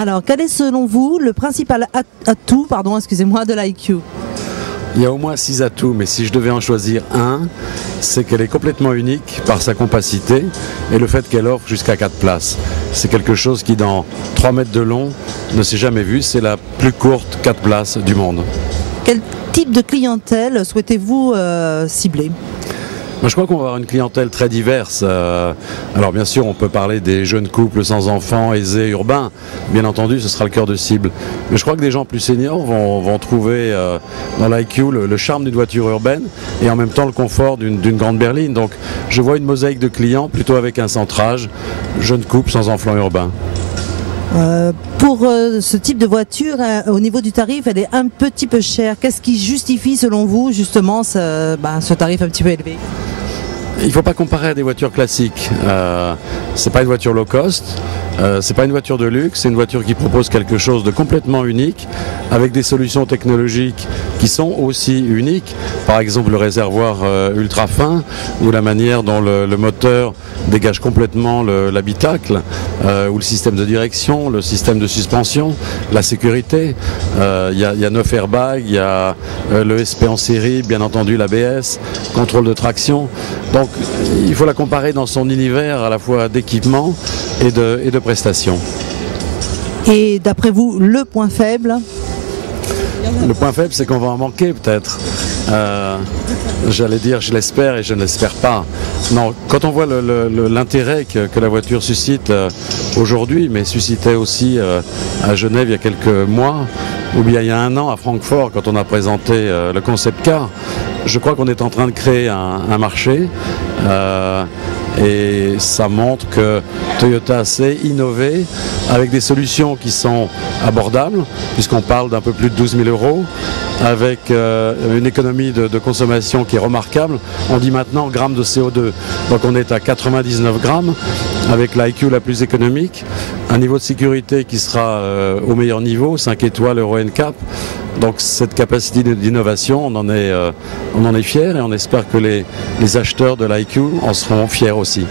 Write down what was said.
Alors, quel est selon vous le principal atout de l'IQ? Il y a au moins 6 atouts, mais si je devais en choisir un, c'est qu'elle est complètement unique par sa compacité et le fait qu'elle offre jusqu'à 4 places. C'est quelque chose qui, dans 3 mètres de long, ne s'est jamais vu. C'est la plus courte 4 places du monde. Quel type de clientèle souhaitez-vous cibler? Moi, je crois qu'on va avoir une clientèle très diverse. Alors bien sûr, on peut parler des jeunes couples sans enfants, aisés, urbains. Bien entendu, ce sera le cœur de cible. Mais je crois que des gens plus seniors vont trouver dans l'IQ le charme d'une voiture urbaine et en même temps le confort d'une grande berline. Donc je vois une mosaïque de clients plutôt avec un centrage, jeunes couples sans enfants urbains. Pour ce type de voiture, au niveau du tarif, elle est un petit peu chère. Qu'est-ce qui justifie selon vous justement ce tarif un petit peu élevé? Il ne faut pas comparer à des voitures classiques. C'est pas une voiture low cost, c'est pas une voiture de luxe, c'est une voiture qui propose quelque chose de complètement unique, avec des solutions technologiques qui sont aussi uniques. Par exemple, le réservoir ultra fin ou la manière dont le moteur dégage complètement l'habitacle, ou le système de direction, le système de suspension, la sécurité. Il y a 9 airbags, il y a l'ESP en série, bien entendu l'ABS, contrôle de traction. Donc il faut la comparer dans son univers à la fois d'équipement et de prestations. Et d'après vous, le point faible? Le point faible, c'est qu'on va en manquer peut-être. J'allais dire, je l'espère et je ne l'espère pas. Non, quand on voit l'intérêt que la voiture suscite aujourd'hui, mais suscitait aussi à Genève il y a quelques mois, ou bien il y a 1 an à Francfort, quand on a présenté le concept car, je crois qu'on est en train de créer un marché. Et ça montre que Toyota sait innover avec des solutions qui sont abordables, puisqu'on parle d'un peu plus de 12 000 €, avec une économie de consommation qui est remarquable. On dit maintenant grammes de CO2, donc on est à 99 grammes, avec l'IQ la plus économique, un niveau de sécurité qui sera au meilleur niveau, 5 étoiles Euro NCAP. Donc cette capacité d'innovation, on en est fiers et on espère que les acheteurs de l'IQ en seront fiers aussi.